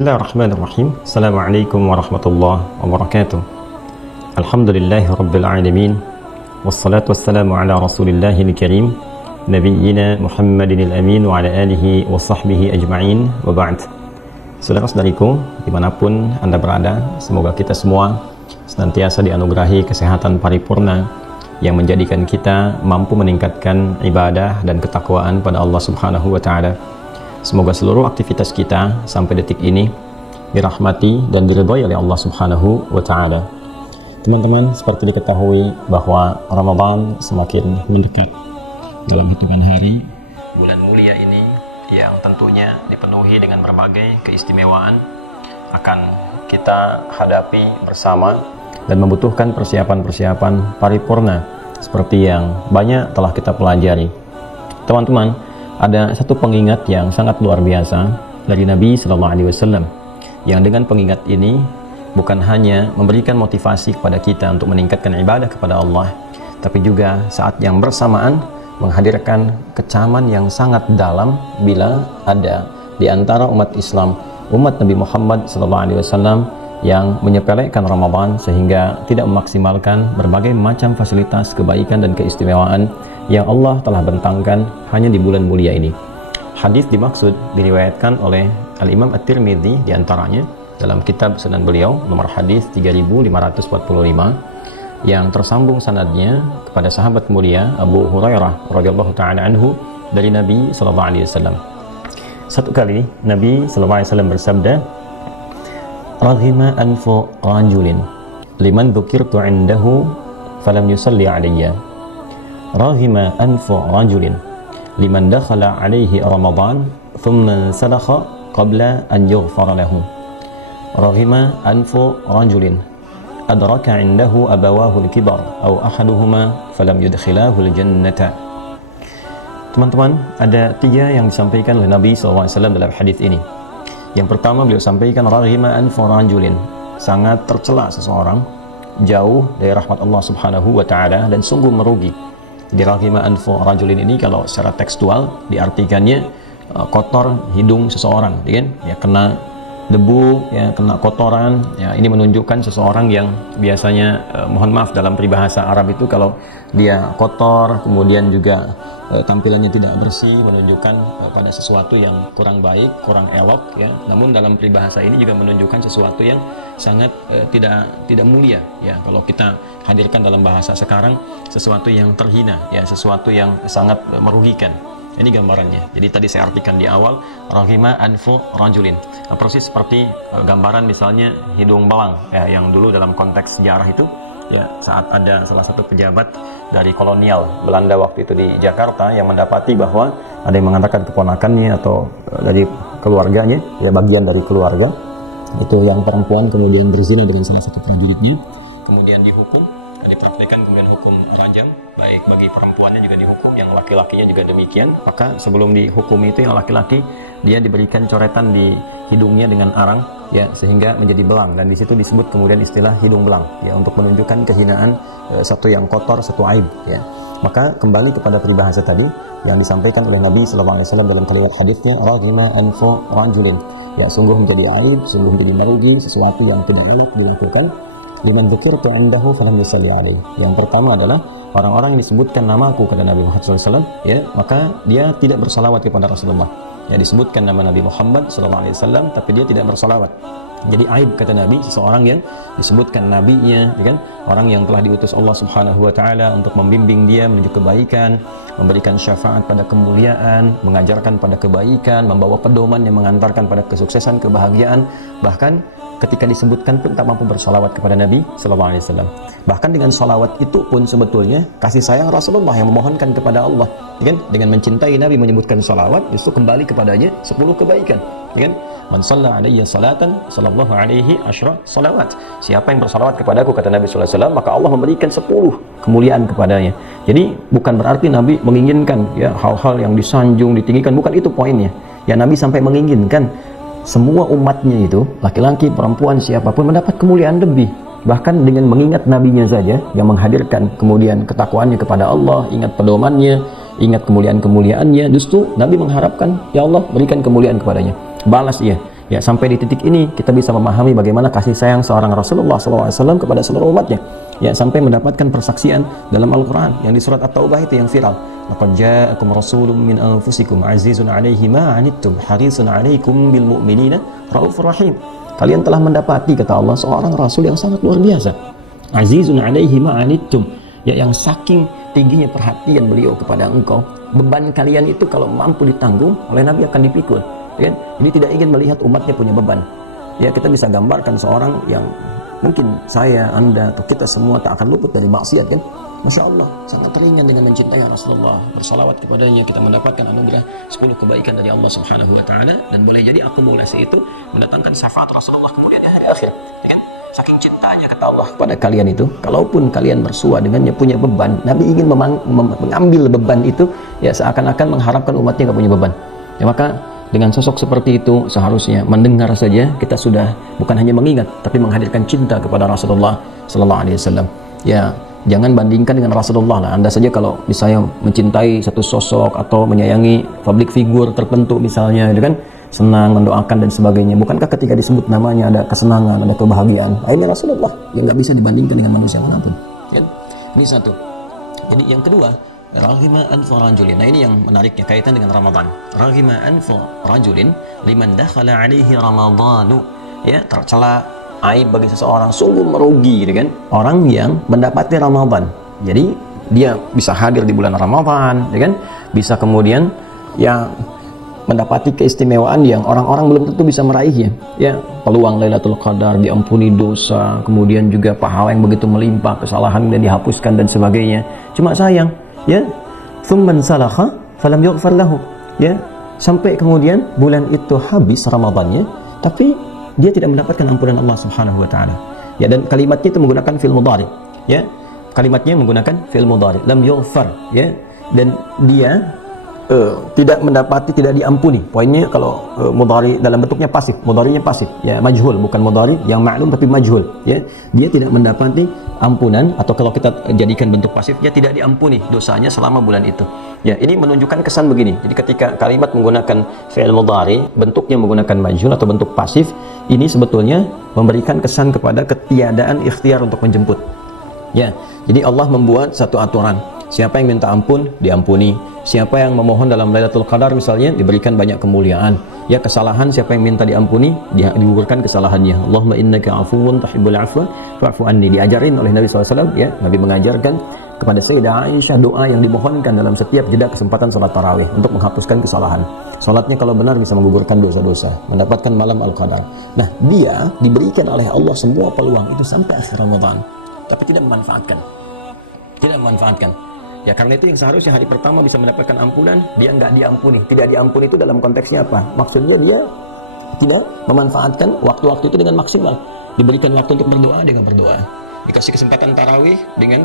Bismillahirrahmanirrahim. Assalamualaikum warahmatullahi wabarakatuh. Alhamdulillahi rabbil alamin. Wassalatu wassalamu ala rasulillahil karim nabiyyina Muhammadinil amin wa ala alihi wa sahbihi ajma'in wa ba'd. Saudara-saudariku dimanapun anda berada, semoga kita semua senantiasa dianugerahi kesehatan paripurna yang menjadikan kita mampu meningkatkan ibadah dan ketakwaan pada Allah subhanahu wa ta'ala. Semoga seluruh aktivitas kita sampai detik ini dirahmati dan diridhai oleh Allah Subhanahu wa taala. Teman-teman, seperti diketahui bahwa Ramadan semakin mendekat. Dalam hitungan hari, bulan mulia ini yang tentunya dipenuhi dengan berbagai keistimewaan akan kita hadapi bersama dan membutuhkan persiapan-persiapan paripurna seperti yang banyak telah kita pelajari. Teman-teman, ada satu pengingat yang sangat luar biasa dari Nabi Sallallahu Alaihi Wasallam, yang dengan pengingat ini bukan hanya memberikan motivasi kepada kita untuk meningkatkan ibadah kepada Allah, tapi juga saat yang bersamaan menghadirkan kecaman yang sangat dalam bila ada di antara umat Islam, umat Nabi Muhammad Sallallahu Alaihi Wasallam yang menyepelekan Ramadan sehingga tidak memaksimalkan berbagai macam fasilitas kebaikan dan keistimewaan yang Allah telah bentangkan hanya di bulan mulia ini. Hadis dimaksud diriwayatkan oleh Al-Imam At-Tirmidzi diantaranya dalam kitab Sunan beliau nomor hadis 3545 yang tersambung sanadnya kepada sahabat mulia Abu Hurairah radhiyallahu taala anhu dari Nabi sallallahu alaihi wasallam. Satu kali Nabi sallallahu alaihi wasallam bersabda, "Raghima anfu rajulin liman dzukirtu 'indahu falam yusalli 'alayya." Raghima anfu rajulin liman dakhala 'alaihi Ramadan thumma sadakha qabla an yughfara lahu. Raghima anfu rajulin adraka 'indahu abawahu al-kibar aw ahaduhuma falam yudkhilahu al-jannata. Teman-teman, ada tiga yang disampaikan oleh Nabi SAW dalam hadis ini. Yang pertama, beliau sampaikan raghima anfu rajulin, sangat tercela seseorang jauh dari rahmat Allah Subhanahu wa taala dan sungguh merugi. Di raghima anfu rajulin ini kalau secara tekstual diartikannya kotor hidung seseorang, ya kena debu, ya kena kotoran, ya ini menunjukkan seseorang yang biasanya mohon maaf dalam peribahasa Arab itu kalau dia kotor kemudian juga tampilannya tidak bersih menunjukkan pada sesuatu yang kurang baik, kurang elok, ya. Namun dalam peribahasa ini juga menunjukkan sesuatu yang sangat tidak mulia, ya. Kalau kita hadirkan dalam bahasa sekarang, sesuatu yang terhina, ya, sesuatu yang sangat merugikan. Ini gambarannya. Jadi tadi saya artikan di awal, raghima anfu rajulin. Persis seperti gambaran misalnya hidung belang, ya, yang dulu dalam konteks sejarah itu, ya, saat ada salah satu pejabat dari kolonial Belanda waktu itu di Jakarta yang mendapati bahwa ada yang mengatakan keponakannya atau dari keluarganya, ya bagian dari keluarga itu yang perempuan kemudian berzina dengan salah satu prajuritnya, kemudian dihukum, dipraktekkan kemudian hukum rajam, baik bagi perempuannya juga dihukum, yang laki-lakinya juga demikian. Maka sebelum dihukum itu yang laki-laki dia diberikan coretan di hidungnya dengan arang, ya, sehingga menjadi belang, dan di situ disebut kemudian istilah hidung belang, ya, untuk menunjukkan kehinaan satu yang kotor, satu aib, ya. Maka kembali kepada peribahasa tadi yang disampaikan oleh Nabi SAW dalam kalimat hadisnya, raghima anfu rajulin, ya, sungguh menjadi aib, sungguh menjadi merugi, sesuatu yang tidak elok dilakukan. Liman dzukirtu 'indahu falam yusalli 'alaihi. Yang pertama adalah orang-orang yang disebutkan namaku kata Nabi Muhammad SAW, ya, maka dia tidak bersalawat kepada Rasulullah. Ya, disebutkan nama Nabi Muhammad SAW, tapi dia tidak bersalawat. Jadi aib kata Nabi, seseorang yang disebutkan nabinya, ya kan, orang yang telah diutus Allah Subhanahu wa taala untuk membimbing dia menuju kebaikan, memberikan syafaat pada kemuliaan, mengajarkan pada kebaikan, membawa pedoman yang mengantarkan pada kesuksesan, kebahagiaan, bahkan ketika disebutkan pun tak mampu bersalawat kepada Nabi Sallallahu Alaihi Wasallam. Bahkan dengan salawat itu pun sebetulnya kasih sayang Rasulullah yang memohonkan kepada Allah, ya kan? Dengan mencintai Nabi menyebutkan salawat, justru kembali kepadanya 10 kebaikan, ya kan? Man shalla alayya salatan sallallahu alaihi asyra salawat. Siapa yang bersalawat kepadaku kata Nabi sallallahu alaihi wasallam, maka Allah memberikan 10 kemuliaan kepadanya. Jadi bukan berarti Nabi menginginkan, ya, hal-hal yang disanjung, ditinggikan, bukan itu poinnya. Ya, Nabi sampai menginginkan semua umatnya itu, laki-laki, perempuan, siapapun mendapat kemuliaan lebih. Bahkan dengan mengingat nabinya saja yang menghadirkan kemudian ketakwaannya kepada Allah, ingat pedomannya, ingat kemuliaan-kemuliaannya, justru Nabi mengharapkan, ya Allah berikan kemuliaan kepadanya, balas ia. Ya, sampai di titik ini kita bisa memahami bagaimana kasih sayang seorang Rasulullah SAW kepada seluruh umatnya. Ya, sampai mendapatkan persaksian dalam Al-Quran yang di surat At-Taubah itu yang viral. Laqad ja'akum rasulun min anfusikum azizun 'alaihi ma 'anittum harisun 'alaikum bil mu'minina raufur rahim. Kalian telah mendapati, kata Allah, seorang rasul yang sangat luar biasa. Azizun 'alaihi ma 'anittum, ya, yang saking tingginya perhatian beliau kepada engkau, beban kalian itu kalau mampu ditanggung oleh Nabi akan dipikul. Kan? Jadi tidak ingin melihat umatnya punya beban. Ya, kita bisa gambarkan seorang yang mungkin saya, Anda, atau kita semua tak akan luput dari maksiat, kan? Masya Allah, sangat ringan dengan mencintai Rasulullah, bersalawat kepadanya, kita mendapatkan anugerah 10 kebaikan dari Allah Subhanahu wa Ta'ala, dan boleh jadi akumulasi itu mendatangkan syafaat Rasulullah kemudian di hari akhir. Kan? Saking cintanya, kata Allah, pada kalian itu, kalaupun kalian bersua dengannya punya beban, Nabi ingin mengambil beban itu, ya, seakan-akan mengharapkan umatnya gak punya beban. Ya, maka dengan sosok seperti itu seharusnya mendengar saja kita sudah bukan hanya mengingat tapi menghadirkan cinta kepada Rasulullah sallallahu alaihi wasallam. Ya, jangan bandingkan dengan Rasulullah lah. Anda saja kalau misalnya mencintai satu sosok atau menyayangi public figure tertentu misalnya, itu kan senang, mendoakan dan sebagainya. Bukankah ketika disebut namanya ada kesenangan, ada kebahagiaan? Ini Rasulullah yang nggak bisa dibandingkan dengan manusia manapun. Kan? Ini satu. Jadi yang kedua, raghima anfu rajulin. Nah, ini yang menariknya kaitan dengan Ramadan. Raghima anfu rajulin liman dakhala alaihi ramadhanu. Ya, tercela aib bagi seseorang, sungguh merugi, gitu kan? Orang yang mendapati Ramadan. Jadi dia bisa hadir di bulan Ramadan, gitu kan? Bisa kemudian yang mendapati keistimewaan yang orang-orang belum tentu bisa meraihnya. Ya, peluang Lailatul Qadar, diampuni dosa, kemudian juga pahala yang begitu melimpah, kesalahan dan dihapuskan dan sebagainya. Cuma sayang, ya, thumman salakha falam yughfar lahu, ya, sampai kemudian bulan itu habis Ramadannya tapi dia tidak mendapatkan ampunan Allah Subhanahu wa Ta'ala. Ya, dan kalimatnya itu menggunakan fi'il mudhari, ya, kalimatnya menggunakan fi'il mudhari, lam yughfar, ya, dan dia tidak mendapati, tidak diampuni. Poinnya kalau mudhari dalam bentuknya pasif, mudharinya pasif, ya, majhul, bukan mudhari yang maklum tapi majhul, ya, dia tidak mendapati ampunan, atau kalau kita jadikan bentuk pasifnya tidak diampuni dosanya selama bulan itu. Ya, ini menunjukkan kesan begini. Jadi ketika kalimat menggunakan fi'il mudhari bentuknya menggunakan majhul atau bentuk pasif, ini sebetulnya memberikan kesan kepada ketiadaan ikhtiar untuk menjemput. Ya, jadi Allah membuat satu aturan. Siapa yang minta ampun, diampuni. Siapa yang memohon dalam Lailatul Qadar misalnya, diberikan banyak kemuliaan. Ya, kesalahan siapa yang minta diampuni, digugurkan kesalahannya. Allahumma innaka afuwun tuhibbul afwa fa'fu anni. Diajarin oleh Nabi SAW, ya, Nabi mengajarkan kepada Sayyidah Aisyah doa yang dimohonkan dalam setiap jeda kesempatan salat tarawih untuk menghapuskan kesalahan. Salatnya kalau benar bisa menggugurkan dosa-dosa, mendapatkan malam Al-Qadar. Nah, dia diberikan oleh Allah semua peluang itu sampai akhir Ramadan, tapi tidak memanfaatkan. Tidak memanfaatkan. Ya, karena itu yang seharusnya hari pertama bisa mendapatkan ampunan, dia nggak diampuni. Tidak diampuni itu dalam konteksnya apa? Maksudnya dia tidak memanfaatkan waktu-waktu itu dengan maksimal. Diberikan waktu untuk berdoa, dengan berdoa. Dikasih kesempatan tarawih dengan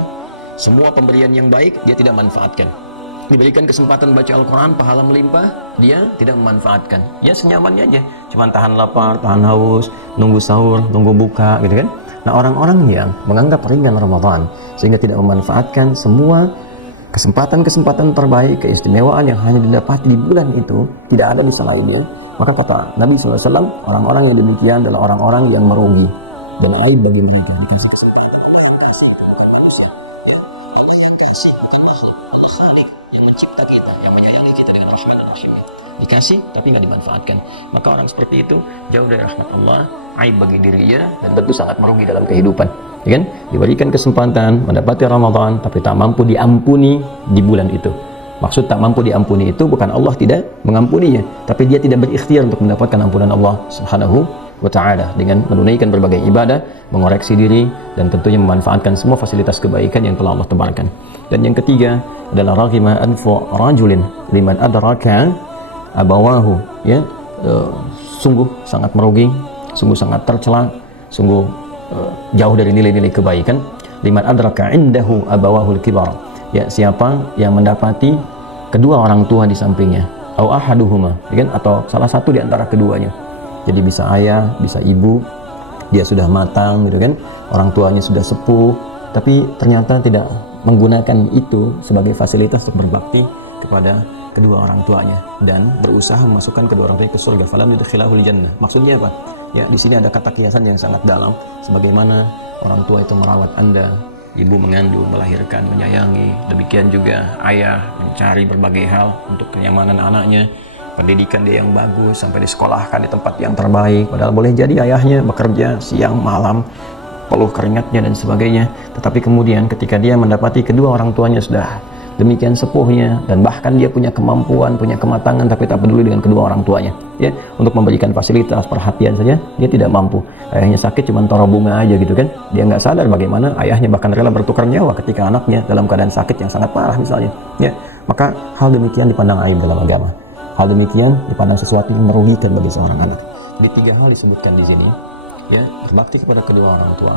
semua pemberian yang baik, dia tidak manfaatkan. Diberikan kesempatan baca Al-Quran, pahala melimpah, dia tidak memanfaatkan. Ya, senyamannya aja, cuma tahan lapar, tahan haus, nunggu sahur, nunggu buka, gitu kan. Nah, orang-orang yang menganggap ringan Ramadan sehingga tidak memanfaatkan semua kesempatan-kesempatan terbaik, keistimewaan yang hanya didapati di bulan itu, tidak ada di lainnya, maka kata Nabi SAW, orang-orang yang demikian adalah orang-orang yang merugi dan aib bagi mereka. Dikasih kesempatan, yang mencipta kita, yang menyayangi kita dengan rahmat dan rahim, dikasih tapi nggak dimanfaatkan, maka orang seperti itu jauh dari rahmat Allah, aib bagi dirinya, dan tentu sangat merugi dalam kehidupan. Ya kan? Diberikan kesempatan mendapati Ramadan tapi tak mampu diampuni di bulan itu. Maksud tak mampu diampuni itu bukan Allah tidak mengampuninya, tapi dia tidak berikhtiar untuk mendapatkan ampunan Allah Subhanahu wa Ta'ala dengan menunaikan berbagai ibadah, mengoreksi diri, dan tentunya memanfaatkan semua fasilitas kebaikan yang telah Allah tebarkan. Dan yang ketiga adalah raghima anfu rajulin liman adraka abawahu, ya, sungguh sangat merugi, sungguh sangat tercela, sungguh jauh dari nilai-nilai kebaikan. Liman adraka indahu abawahul kibar, ya, siapa yang mendapati kedua orang tua di sampingnya, au ahaduhuma, ya kan, atau salah satu di antara keduanya. Jadi bisa ayah, bisa ibu, dia sudah matang, gitu kan, orang tuanya sudah sepuh, tapi ternyata tidak menggunakan itu sebagai fasilitas untuk berbakti kepada kedua orang tuanya dan berusaha memasukkan kedua orang tuanya ke surga. Falam yudkhilahul jannah. Maksudnya apa? Ya, di sini ada kata kiasan yang sangat dalam, sebagaimana orang tua itu merawat Anda, ibu mengandung, melahirkan, menyayangi, demikian juga ayah mencari berbagai hal untuk kenyamanan anaknya, pendidikan dia yang bagus, sampai disekolahkan di tempat yang terbaik, padahal boleh jadi ayahnya bekerja siang malam, peluh keringatnya dan sebagainya, tetapi kemudian ketika dia mendapati kedua orang tuanya sudah demikian sepuhnya dan bahkan dia punya kemampuan, punya kematangan, tapi tak peduli dengan kedua orang tuanya, ya, untuk memberikan fasilitas, perhatian saja dia tidak mampu. Ayahnya sakit cuma taruh bunga aja gitu kan, dia nggak sadar bagaimana ayahnya bahkan rela bertukar nyawa ketika anaknya dalam keadaan sakit yang sangat parah misalnya, ya. Maka hal demikian dipandang aib dalam agama, hal demikian dipandang sesuatu yang merugikan bagi seorang anak. Jadi 3 hal disebutkan di sini, ya, berbakti kepada kedua orang tua,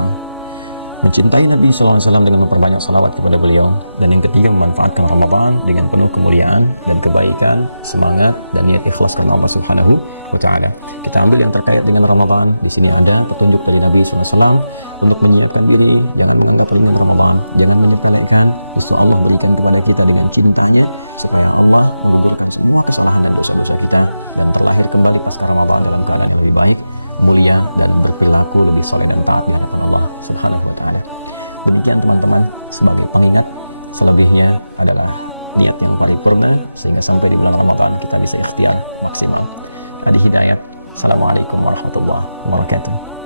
mencintai Nabi SAW dengan memperbanyak salawat kepada beliau, dan yang ketiga memanfaatkan Ramadan dengan penuh kemuliaan dan kebaikan, semangat dan niat ikhlas karena Allah Subhanahu wa Ta'ala. Kita ambil yang terkait dengan Ramadan. Di sini ada petunjuk dari Nabi SAW untuk menyiapkan diri dengan mengingat bulan Ramadan. Jangan menyepelekan, justru Allah berikan kepada kita dengan cintanya supaya Allah memberikan semua kesalahan dan dosa-dosa kita dan terlahir kembali pasca Ramadan dalam keadaan lebih baik, mulia, dan berperilaku lebih soleh dan taat di hadapan Allah Subhanahu wa Ta'ala. Demikian teman-teman, sebagai pengingat, selebihnya adalah niat yang paripurna sehingga sampai di bulan Ramadan kita bisa ikhtiar maksimal. Hadi hidayat. Assalamualaikum warahmatullahi wabarakatuh.